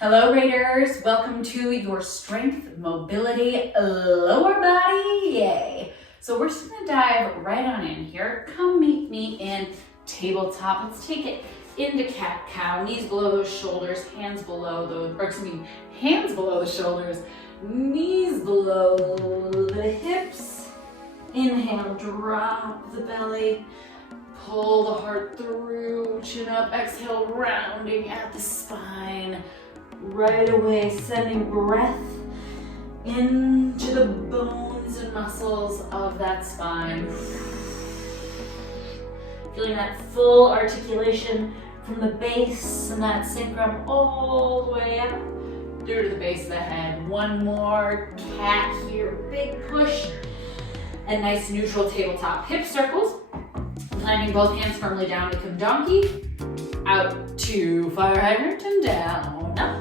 Hello Raiders, welcome to your strength, mobility, lower body, yay. So we're just gonna dive right on in here. Come meet me in tabletop. Let's take it into cat-cow, knees below those shoulders, hands below the shoulders, knees below the hips. Inhale, drop the belly, pull the heart through, chin up, exhale, rounding at the spine. Right away, sending breath into the bones and muscles of that spine. Feeling that full articulation from the base and that sacrum all the way up through to the base of the head. One more cat here, big push and nice neutral tabletop. Hip circles, planting both hands firmly down to come donkey, out to fire hydrant and down, up,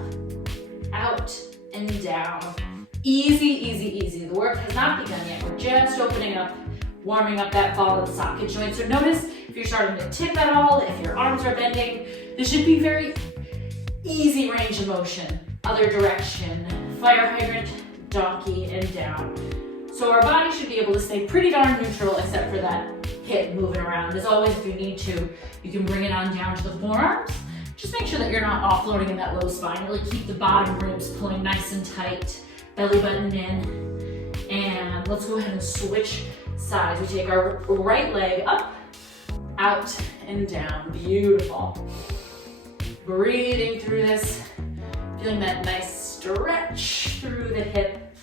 out and down. Easy, easy, easy. The work has not begun yet. We're just opening up, warming up that ball and socket joint. So notice if you're starting to tip at all, if your arms are bending, this should be very easy range of motion. Other direction, fire hydrant, donkey, and down. So our body should be able to stay pretty darn neutral except for that hip moving around. As always, if you need to, you can bring it on down to the forearms. Just make sure that you're not offloading in that low spine. Really keep the bottom ribs pulling nice and tight, belly button in. And let's go ahead and switch sides. We take our right leg up, out, and down. Beautiful. Breathing through this, feeling that nice stretch through the hip.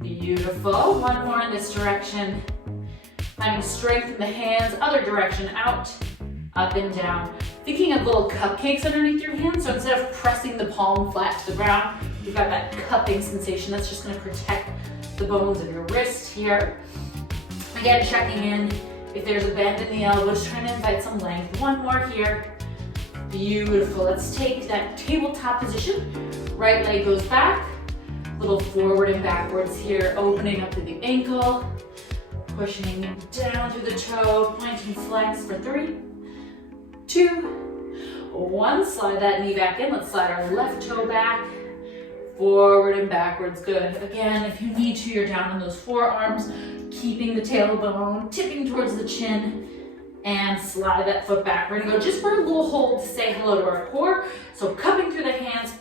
Beautiful. One more in this direction. Finding strength in the hands, other direction, out, up and down. Thinking of little cupcakes underneath your hands, so instead of pressing the palm flat to the ground, you've got that cupping sensation. That's just gonna protect the bones of your wrist here. Again, checking in if there's a bend in the elbows, trying to invite some length. One more here. Beautiful. Let's take that tabletop position. Right leg goes back, little forward and backwards here, opening up to the ankle, pushing down through the toe, pointing flex for 3, 2, 1. Slide that knee back in. Let's slide our left toe back, forward and backwards. Good. Again, if you need to, you're down on those forearms, keeping the tailbone, tipping towards the chin, and slide that foot back. We're gonna go just for a little hold to say hello to our core. So cupping through the hands,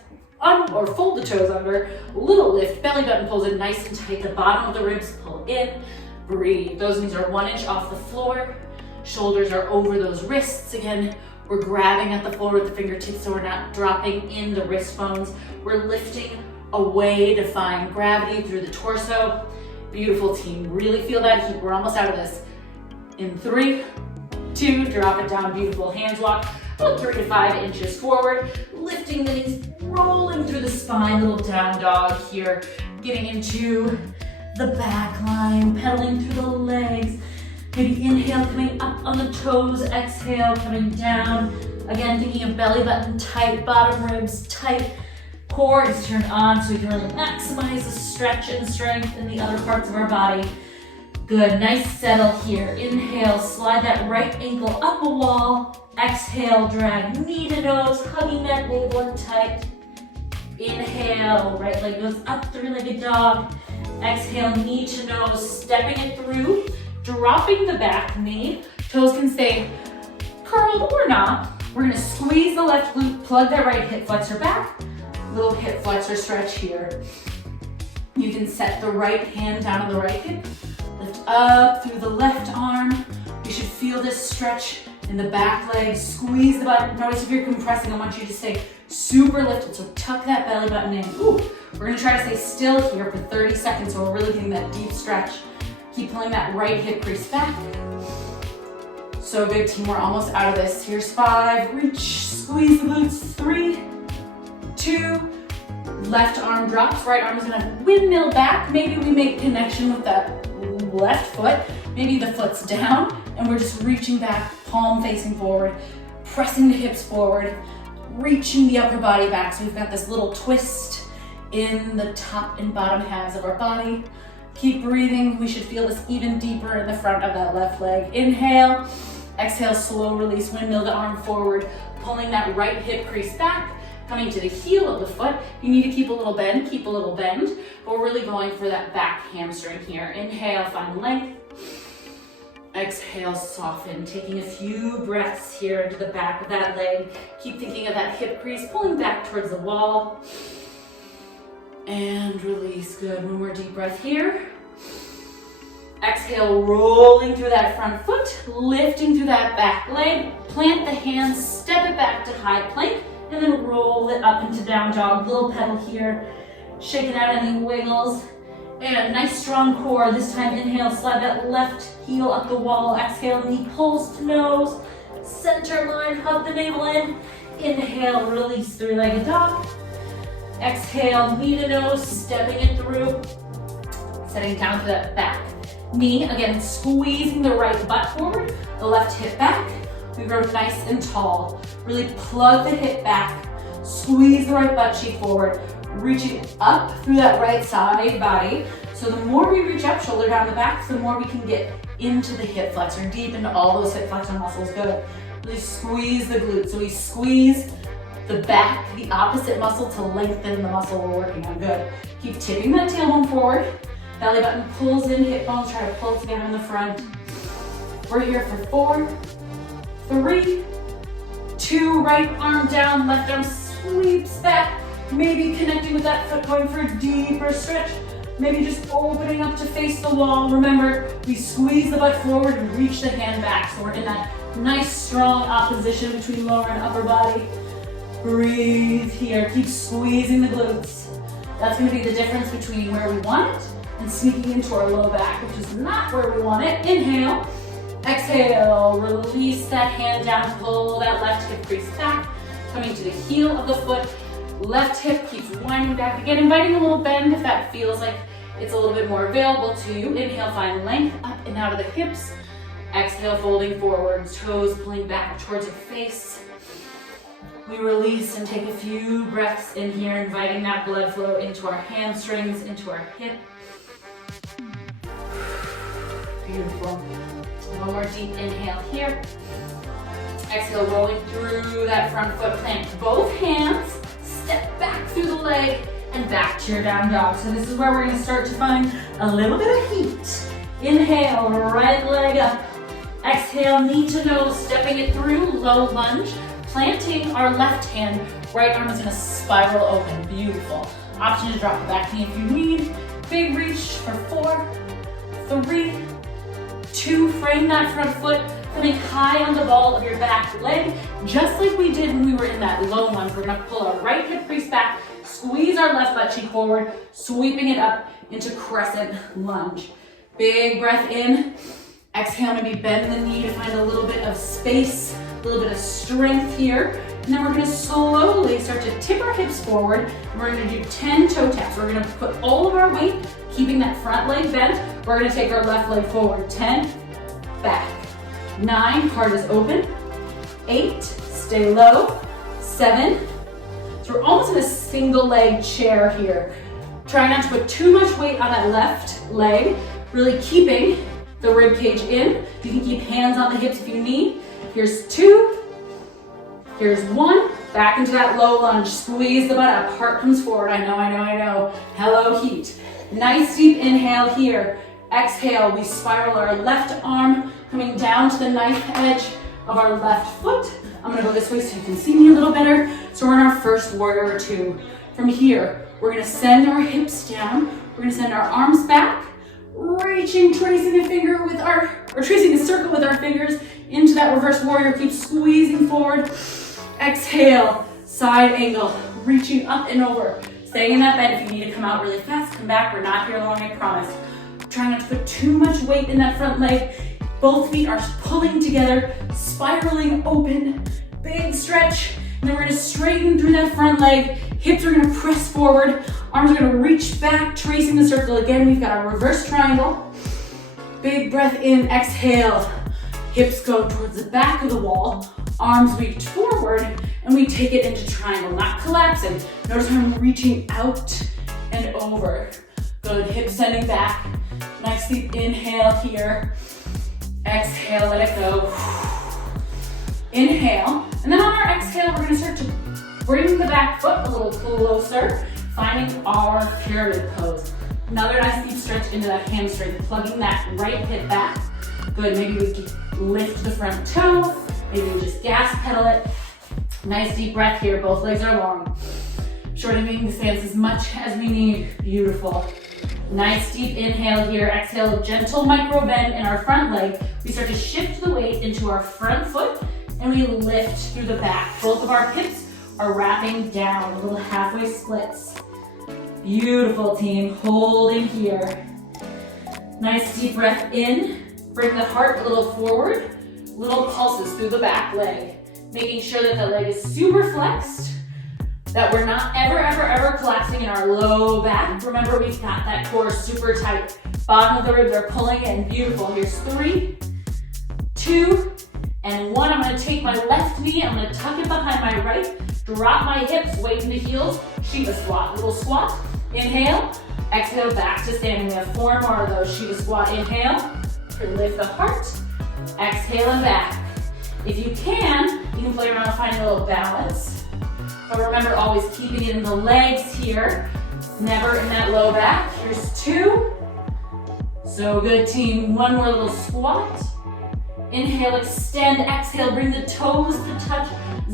or fold the toes under, a little lift, belly button pulls in nice and tight, the bottom of the ribs pull in, breathe. Those knees are 1 inch off the floor, shoulders are over those wrists. Again, we're grabbing at the floor with the fingertips so we're not dropping in the wrist bones. We're lifting away to find gravity through the torso. Beautiful team, really feel that heat. We're almost out of this. In 3, 2, drop it down, beautiful. Hands walk about 3 to 5 inches forward, lifting the knees, rolling through the spine, little down dog here, getting into the back line, pedaling through the legs. Maybe inhale, coming up on the toes, exhale, coming down. Again, thinking of belly button tight, bottom ribs tight, core is turned on so we can really maximize the stretch and strength in the other parts of our body. Good, nice settle here. Inhale, slide that right ankle up a wall. Exhale, drag knee to nose, hugging that navel tight. Inhale, right leg goes up, 3-legged dog. Exhale, knee to nose, stepping it through, dropping the back knee. Toes can stay curled or not. We're gonna squeeze the left glute, plug that right hip flexor back. Little hip flexor stretch here. You can set the right hand down on the right hip, lift up through the left arm. You should feel this stretch in the back leg, squeeze the butt. Notice if you're compressing, I want you to stay super lifted, so tuck that belly button in. Ooh. We're gonna try to stay still here for 30 seconds, so we're really getting that deep stretch. Keep pulling that right hip crease back. So good, team, we're almost out of this. Here's 5, reach, squeeze the glutes, 3, 2, left arm drops, right arm is gonna windmill back. Maybe we make connection with that left foot. Maybe the foot's down, and we're just reaching back, palm facing forward, pressing the hips forward, reaching the upper body back. So we've got this little twist in the top and bottom halves of our body. Keep breathing. We should feel this even deeper in the front of that left leg. Inhale, exhale, slow release, windmill the arm forward, pulling that right hip crease back, Coming to the heel of the foot, you need to keep a little bend, but we're really going for that back hamstring here. Inhale, find length. Exhale, soften, taking a few breaths here into the back of that leg. Keep thinking of that hip crease, pulling back towards the wall. And release, good. One more deep breath here. Exhale, rolling through that front foot, lifting through that back leg. Plant the hands, step it back to high plank, and then roll it up into down dog. Little pedal here, shaking out any wiggles. And nice strong core. This time, inhale, slide that left heel up the wall. Exhale, knee pulls to nose. Center line, hug the navel in. Inhale, release, three-legged dog. Exhale, knee to nose, stepping it through. Setting down to that back knee. Again, squeezing the right butt forward, the left hip back. We grow nice and tall. Really plug the hip back. Squeeze the right butt cheek forward. Reaching up through that right side body. So the more we reach up, shoulder down the back, the more we can get into the hip flexor, deep into all those hip flexor muscles. Good. Really squeeze the glutes. So we squeeze the back, the opposite muscle to lengthen the muscle we're working on. Good. Keep tipping that tailbone forward. Belly button pulls in, hip bones try to pull together in the front. We're here for 4, 3, 2, right arm down, left arm sweeps back. Maybe connecting with that foot, going for a deeper stretch. Maybe just opening up to face the wall. Remember, we squeeze the butt forward and reach the hand back. So we're in that nice, strong opposition between lower and upper body. Breathe here. Keep squeezing the glutes. That's going to be the difference between where we want it and sneaking into our low back, which is not where we want it. Inhale. Exhale. Release that hand down. Pull that left hip crease back. Coming to the heel of the foot. Left hip keeps winding back again, inviting a little bend if that feels like it's a little bit more available to you. Inhale, find length up and out of the hips. Exhale, folding forward, toes pulling back towards your face. We release and take a few breaths in here, inviting that blood flow into our hamstrings, into our hip. Beautiful. One more deep inhale here. Exhale, rolling through that front foot, plant both hands. Step back through the leg and back to your down dog. So this is where we're going to start to find a little bit of heat. Inhale, right leg up. Exhale, knee to nose, stepping it through, low lunge. Planting our left hand, right arm is going to spiral open. Beautiful. Option to drop the back knee if you need. Big reach for 4, 3, 2. Frame that front foot. Coming high on the ball of your back leg, just like we did when we were in that low lunge. We're gonna pull our right hip crease back, squeeze our left butt cheek forward, sweeping it up into crescent lunge. Big breath in. Exhale, maybe bend the knee to find a little bit of space, a little bit of strength here. And then we're gonna slowly start to tip our hips forward. And we're gonna do 10 toe taps. We're gonna put all of our weight, keeping that front leg bent. We're gonna take our left leg forward. 10, back. 9, heart is open. 8, stay low. 7, so we're almost in a single leg chair here. Try not to put too much weight on that left leg, really keeping the rib cage in. You can keep hands on the hips if you need. Here's 2, here's 1, back into that low lunge. Squeeze the butt up, heart comes forward. I know. Hello, heat. Nice deep inhale here. Exhale, we spiral our left arm coming down to the knife edge of our left foot. I'm gonna go this way so you can see me a little better. So we're in our first warrior 2. From here, we're gonna send our hips down. We're gonna send our arms back, reaching, tracing a circle with our fingers into that reverse warrior. Keep squeezing forward. Exhale, side angle, reaching up and over. Staying in that bend. If you need to come out really fast, come back. We're not here long, I promise. Try not to put too much weight in that front leg. Both feet are pulling together, spiraling open, big stretch. And then we're gonna straighten through that front leg. Hips are gonna press forward. Arms are gonna reach back, tracing the circle. Again, we've got our reverse triangle. Big breath in, exhale. Hips go towards the back of the wall. Arms reach forward, and we take it into triangle, not collapsing. Notice how I'm reaching out and over. Good, hips sending back. Nice deep inhale here. Exhale, let it go. Inhale, and then on our exhale, we're gonna start to bring the back foot a little closer, finding our pyramid pose. Another nice deep stretch into that hamstring, plugging that right hip back. Good, maybe we lift the front toe, maybe we just gas pedal it. Nice deep breath here, both legs are long. Shortening the stance as much as we need, beautiful. Nice deep inhale here, exhale, gentle micro bend in our front leg. We start to shift the weight into our front foot and we lift through the back. Both of our hips are wrapping down, little halfway splits. Beautiful, team, holding here. Nice deep breath in, bring the heart a little forward, little pulses through the back leg, making sure that the leg is super flexed, that we're not ever collapsing in our low back. Remember, we've got that core super tight. Bottom of the ribs are pulling in, beautiful. Here's 3, 2, and 1. I'm gonna take my left knee, I'm gonna tuck it behind my right, drop my hips, weight in the heels, Shiva squat. Little squat, inhale, exhale, back to standing. We have 4 more of those. Shiva squat, inhale, lift the heart, exhale and back. If you can play around and find a little balance. But remember, always keeping it in the legs here, never in that low back. Here's 2. So good, team. 1 more little squat. Inhale, extend, exhale, bring the toes to touch.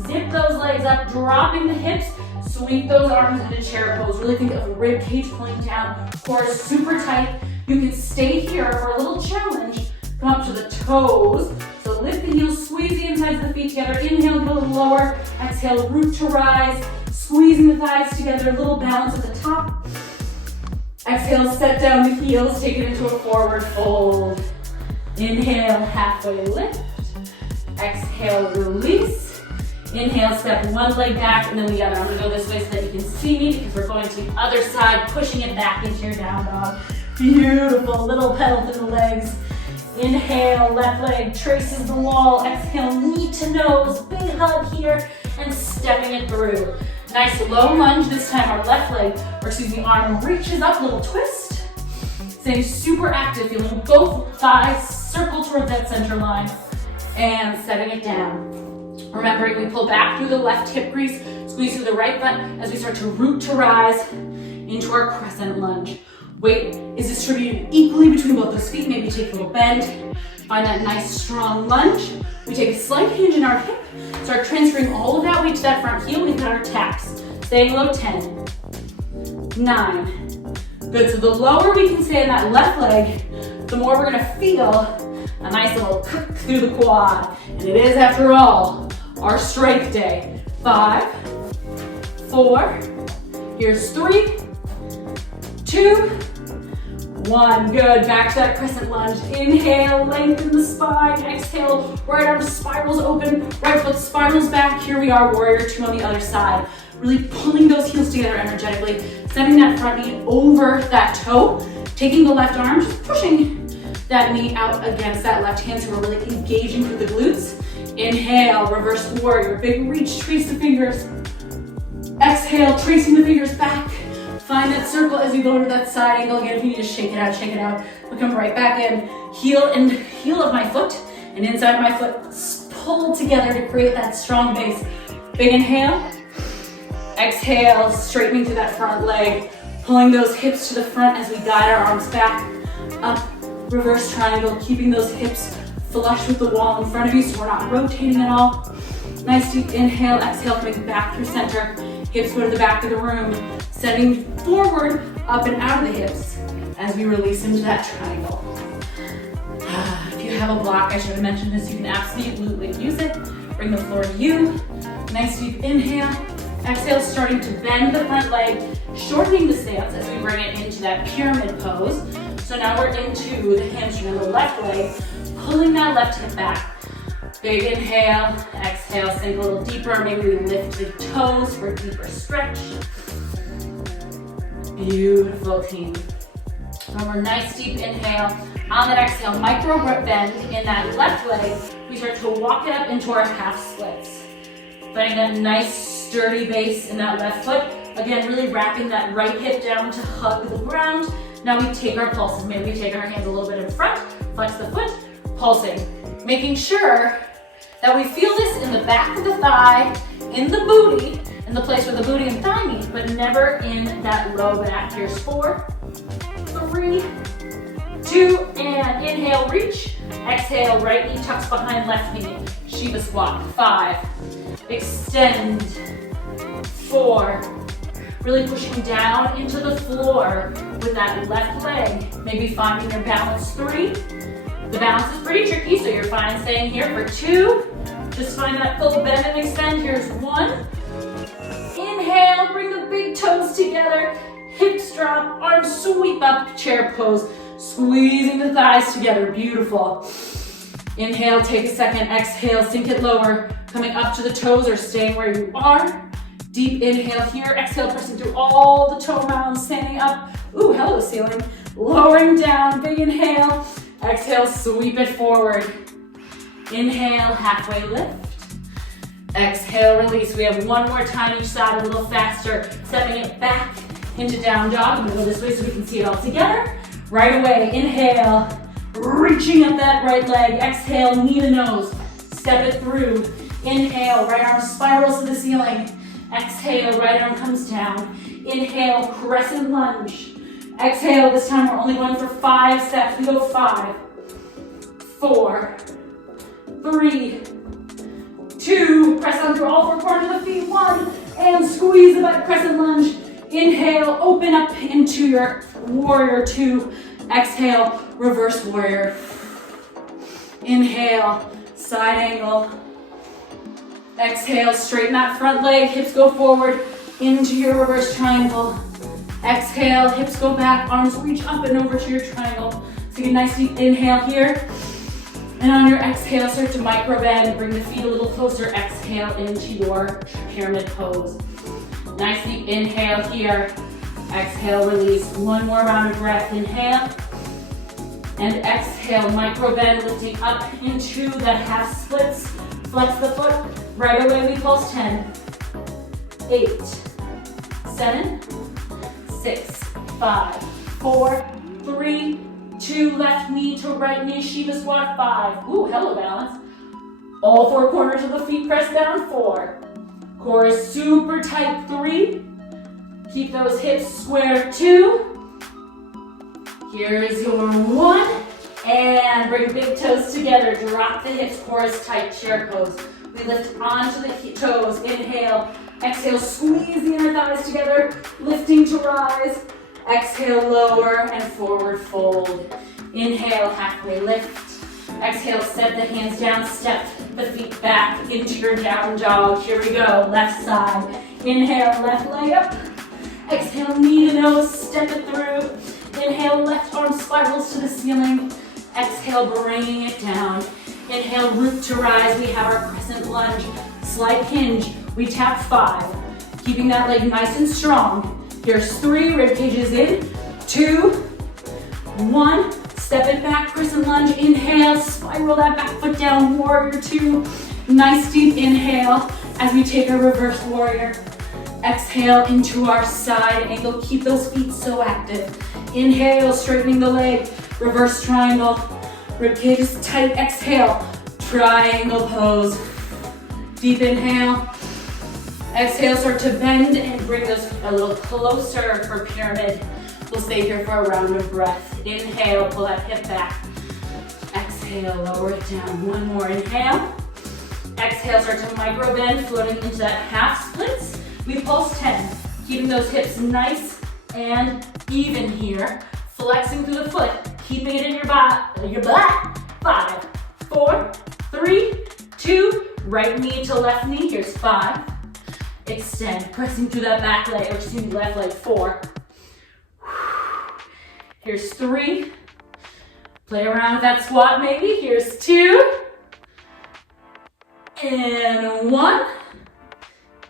Zip those legs up, dropping the hips. Sweep those arms into chair pose. Really think of a rib cage pulling down. Core is super tight. You can stay here for a little challenge. Come up to the toes. So lift the heels, squeeze the insides of the feet together. Inhale, go a little lower. Exhale, root to rise. Squeezing the thighs together, a little balance at the top. Exhale, set down the heels, take it into a forward fold. Inhale, halfway lift. Exhale, release. Inhale, step one leg back and then the other. I'm gonna go this way so that you can see me because we're going to the other side, pushing it back into your down dog. Beautiful, little pedal through the legs. Inhale, left leg traces the wall. Exhale, knee to nose, big hug here, and stepping it through. Nice low lunge, this time our left leg, arm reaches up, little twist. Staying super active, feeling both thighs circle toward that center line, and setting it down. Remembering we pull back through the left hip crease, squeeze through the right butt as we start to root to rise into our crescent lunge. Weight is distributed equally between both those feet. Maybe take a little bend. Find that nice strong lunge. We take a slight hinge in our hip. Start transferring all of that weight to that front heel. We've got our taps. Staying low, 10, 9. Good, so the lower we can stay in that left leg, the more we're gonna feel a nice little kick through the quad. And it is, after all, our strength day. 5, 4, here's 3, 2, 1. Good, back to that crescent lunge. Inhale, lengthen the spine. Exhale, right arm spirals open, right foot spirals back. Here we are, warrior 2 on the other side. Really pulling those heels together energetically, sending that front knee over that toe, taking the left arm, just pushing that knee out against that left hand so we're really engaging through the glutes. Inhale, reverse warrior, big reach, trace the fingers. Exhale, tracing the fingers back. Find that circle as you go to that side angle. Again, if you need to shake it out. We'll come right back in. Heel of my foot and inside of my foot pull together to create that strong base. Big inhale. Exhale, straightening through that front leg. Pulling those hips to the front as we guide our arms back. Up, reverse triangle, keeping those hips flush with the wall in front of you so we're not rotating at all. Nice deep inhale, exhale, coming back through center. Hips go to the back of the room. Setting forward, up and out of the hips as we release into that triangle. If you have a block, I should have mentioned this, you can absolutely use it. Bring the floor to you. Nice deep inhale. Exhale, starting to bend the front leg, shortening the stance as we bring it into that pyramid pose. So now we're into the hamstring on the left leg, pulling that left hip back. Big inhale, exhale, sink a little deeper. Maybe we lift the toes for a deeper stretch. Beautiful, team. Remember, nice deep inhale. On that exhale, micro bend in that left leg. We start to walk it up into our half splits. Finding that nice sturdy base in that left foot. Again, really wrapping that right hip down to hug the ground. Now we take our pulses. Maybe we take our hands a little bit in front, flex the foot, pulsing. Making sure that we feel this in the back of the thigh, in the booty, in the place where the booty and thigh meet, but never in that low back. Here's 4, 3, 2, and inhale, reach. Exhale, right knee tucks behind left knee. Shiva squat. 5, extend. 4, really pushing down into the floor with that left leg. Maybe finding your balance. 3, the balance is pretty tricky, so you're fine staying here for 2. Just find that full bend and extend. Here's 1. Inhale, bring the big toes together. Hips drop, arms sweep up, chair pose. Squeezing the thighs together, beautiful. Inhale, take a second. Exhale, sink it lower. Coming up to the toes or staying where you are. Deep inhale here. Exhale, pressing through all the toe mounds, standing up. Ooh, hello ceiling. Lowering down, big inhale. Exhale, sweep it forward. Inhale, halfway lift. Exhale, release. We have one more time each side, a little faster. Stepping it back into down dog. I'm gonna go this way so we can see it all together. Right away, inhale, reaching up that right leg. Exhale, knee to nose. Step it through. Inhale, right arm spirals to the ceiling. Exhale, right arm comes down. Inhale, crescent lunge. Exhale, this time we're only going for 5 steps. We go 5, 4, 3, 2, press on through all 4 corners of the feet. 1, and squeeze the butt, crescent lunge. Inhale, open up into your warrior 2. Exhale, reverse warrior. Inhale, side angle. Exhale, straighten that front leg, hips go forward into your reverse triangle. Exhale, hips go back, arms reach up and over to your triangle. So you get a nice deep inhale here. And on your exhale, start to micro bend, bring the feet a little closer. Exhale into your pyramid pose. Nice deep inhale here. Exhale, release. One more round of breath. Inhale. And exhale, micro bend, lifting up into the half splits. Flex the foot. Right away, we pulse. 10, 8, 7, 6, 5, 4, 3, 2, left knee to right knee, Shiva squat. 5. Ooh, hello balance. All 4 corners of the feet press down. 4. Core is super tight. 3. Keep those hips square. 2. Here is your 1. And bring big toes together. Drop the hips. Core is tight. Chair pose. We lift onto the toes. Inhale. Exhale. Squeeze the inner thighs together. Lifting to rise. Exhale. Lower and forward fold. Inhale. Halfway lift. Exhale, step the hands down, step the feet back into your down dog. Here we go, left side. Inhale, left leg up. Exhale, knee to nose, step it through. Inhale, left arm spirals to the ceiling. Exhale, bringing it down. Inhale, root to rise. We have our crescent lunge, slight hinge. We tap 5, keeping that leg nice and strong. Here's 3, rib cages in. 2, 1. Step it back, crescent lunge, inhale, spiral that back foot down, warrior 2. Nice deep inhale as we take a reverse warrior. Exhale into our side angle, keep those feet so active. Inhale, straightening the leg, reverse triangle, rib cage is tight, exhale, triangle pose. Deep inhale, exhale, start to bend and bring this a little closer for pyramid. We'll stay here for a round of breath. Inhale, pull that hip back. Exhale, lower it down. One more inhale. Exhale, start to micro bend, floating into that half splits. We pulse 10, keeping those hips nice and even here. Flexing through the foot, keeping it in your butt. 5, 4, 3, 2, right knee to left knee. Here's 5. Extend, pressing through that back leg, or excuse me, left leg. 4. Here's 3. Play around with that squat maybe. Here's 2. And 1.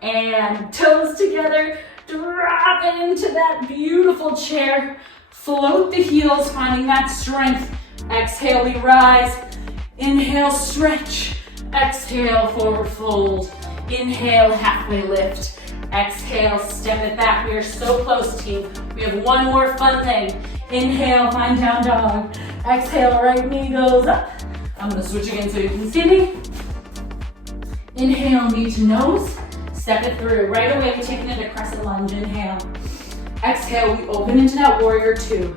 And toes together. Drop it into that beautiful chair. Float the heels, finding that strength. Exhale, we rise. Inhale, stretch. Exhale, forward fold. Inhale, halfway lift. Exhale, step it back. We are so close, team. We have one more fun thing. Inhale, find down dog. Exhale, right knee goes up. I'm gonna switch again so you can see me. Inhale, knee to nose. Step it through. Right away, we take it into crescent lunge. Inhale. Exhale, we open into that warrior two.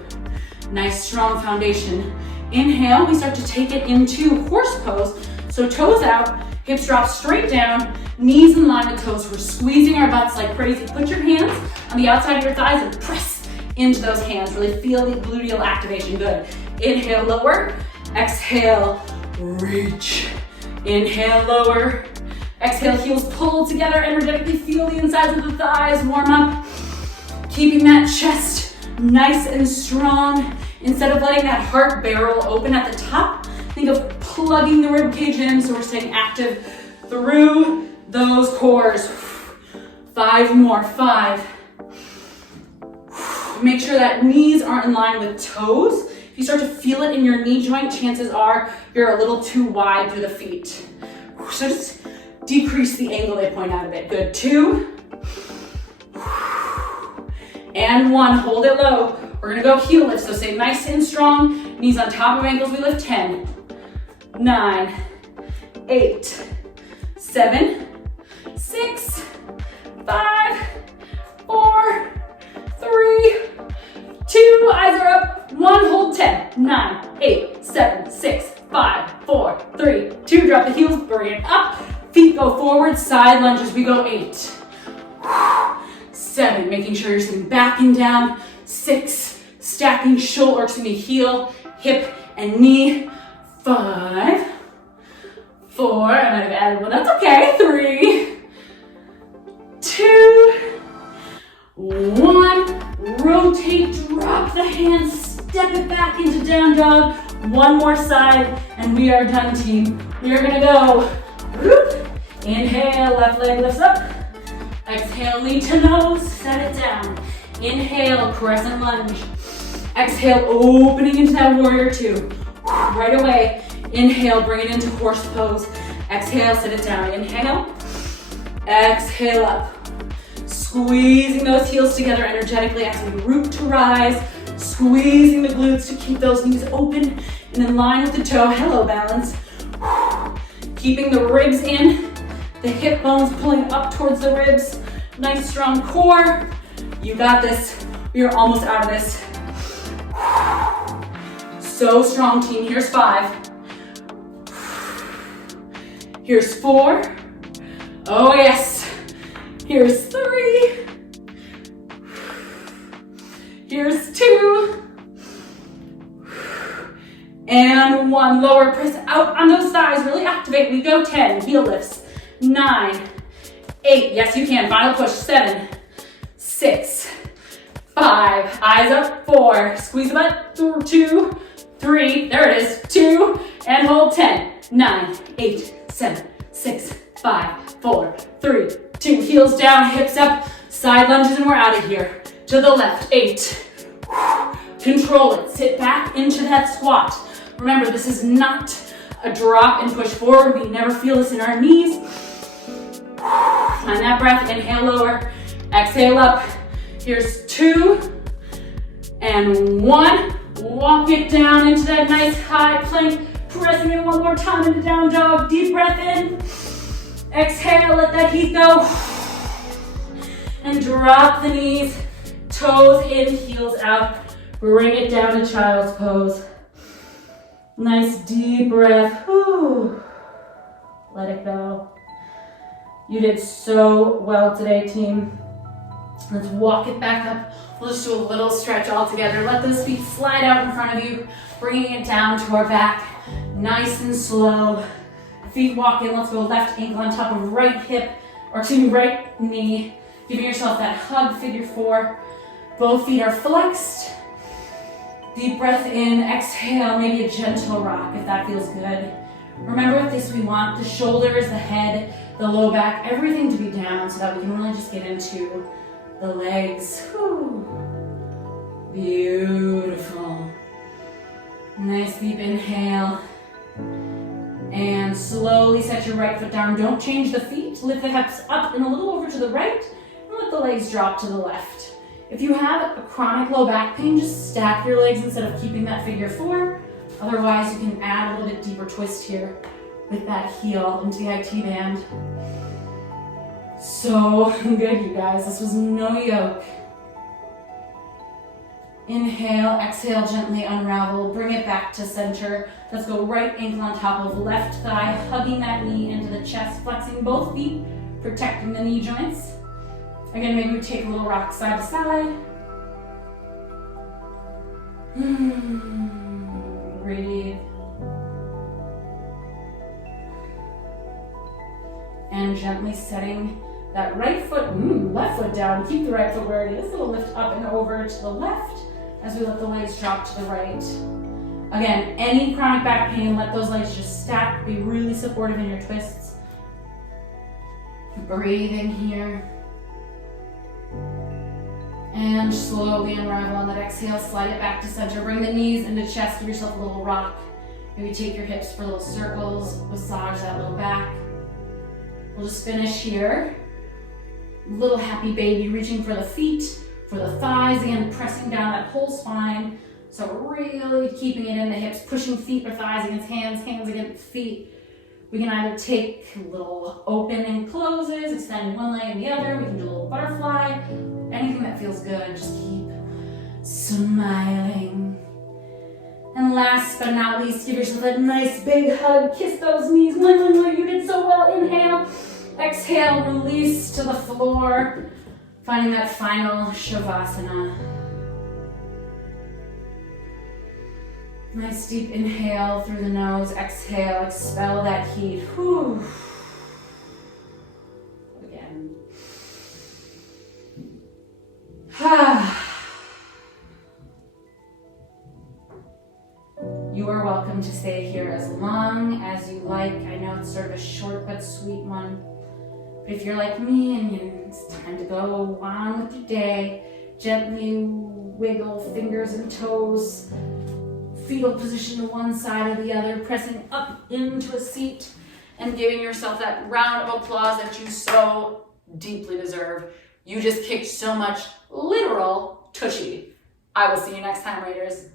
Nice, strong foundation. Inhale, we start to take it into horse pose. So toes out, hips drop straight down, knees in line with toes. We're squeezing our butts like crazy. Put your hands on the outside of your thighs and press into those hands. Really feel the gluteal activation. Good. Inhale, lower. Exhale, reach. Inhale, lower. Exhale, heels pull together. Energetically feel the insides of the thighs. Warm up. Keeping that chest nice and strong. Instead of letting that heart barrel open at the top, think of plugging the rib cage in so we're staying active through those cores. 5 more, 5. Make sure that knees aren't in line with toes. If you start to feel it in your knee joint, chances are you're a little too wide through the feet. So just decrease the angle they point out a bit. Good, 2. And 1, hold it low. We're gonna go heel lift, so stay nice and strong. Knees on top of ankles, we lift 10, 9, 8, 7, 6, 5, 4, 3, 2, eyes are up, 1, hold 10, 9, 8, 7, 6, 5, 4, 3, 2, drop the heels, bring it up. Feet go forward, side lunges, we go 8, 7, making sure you're sitting back and down, 6, stacking shoulder, heel, hip, and knee, 5, 4, I might have added one, that's okay, 3, 2, 1, rotate, drop the hands, step it back into down dog, 1 more side, and we are done, team. We are gonna go, whoop, inhale, left leg lifts up, exhale, knee to nose, set it down, inhale, crescent lunge, exhale, opening into that warrior two, right away, inhale, bring it into horse pose, exhale, sit it down, inhale, exhale up, squeezing those heels together energetically as we root to rise, squeezing the glutes to keep those knees open and in line with the toe, hello balance, keeping the ribs in, the hip bones pulling up towards the ribs, nice strong core, you got this, we are almost out of this, so strong team, here's 5, here's 4, oh yes, here's 3, here's 2, and 1, lower, press out on those thighs, really activate, we go 10, heel lifts, 9, 8, yes you can, final push, 7, 6, 5, eyes up, 4, squeeze the butt, 2, 3, there it is, 2, and hold 10, 9, 8, 7, 6, 5, 4, 3, 2, heels down, hips up, side lunges, and we're out of here. To the left, 8, control it, sit back into that squat. Remember, this is not a drop and push forward, we never feel this in our knees. On that breath, inhale, lower, exhale up, here's 2, and 1, walk it down into that nice high plank, pressing it 1 more time into down dog, deep breath in, exhale, let that heat go, and drop the knees, toes in, heels out, bring it down to child's pose, nice deep breath, whew. Let it go. You did so well today, team. Let's walk it back up. We'll just do a little stretch all together. Let those feet slide out in front of you, bringing it down to our back. Nice and slow. Feet walk in. Let's go left ankle on top of right hip, or excuse me, right knee. Giving yourself that hug, figure 4. Both feet are flexed. Deep breath in, exhale, maybe a gentle rock if that feels good. Remember with this, we want the shoulders, the head, the low back, everything to be down so that we can really just get into the legs. Whew. Beautiful. Nice deep inhale. And slowly set your right foot down. Don't change the feet. Lift the hips up and a little over to the right and let the legs drop to the left. If you have a chronic low back pain, just stack your legs instead of keeping that figure 4. Otherwise, you can add a little bit deeper twist here with that heel into the IT band. So good, you guys. This was no yoke. Inhale, exhale, gently unravel, bring it back to center. Let's go right ankle on top of left thigh, hugging that knee into the chest, flexing both feet, protecting the knee joints. Again, maybe we take a little rock side to side. Breathe. And gently setting that right foot, left foot down. Keep the right foot where it is. A little lift up and over to the left as we let the legs drop to the right. Again, any chronic back pain, let those legs just stack. Be really supportive in your twists. Breathing here. And slowly unravel on that exhale. Slide it back to center. Bring the knees into chest. Give yourself a little rock. Maybe take your hips for little circles. Massage that low back. We'll just finish here. Little happy baby, reaching for the feet, for the thighs, again, pressing down that whole spine. So really keeping it in the hips, pushing feet or thighs against hands, hands against feet. We can either take little open and closes, extend one leg and the other. We can do a little butterfly, anything that feels good. Just keep smiling. And last but not least, give yourself a nice big hug. Kiss those knees. You did so well. Inhale. Exhale, release to the floor. Finding that final Shavasana. Nice deep inhale through the nose. Exhale, expel that heat. Whew. Again. You are welcome to stay here as long as you like. I know it's sort of a short but sweet one. But if you're like me and it's time to go on with your day, gently wiggle fingers and toes, fetal position to one side or the other, pressing up into a seat and giving yourself that round of applause that you so deeply deserve. You just kicked so much literal tushy. I will see you next time, Raiders.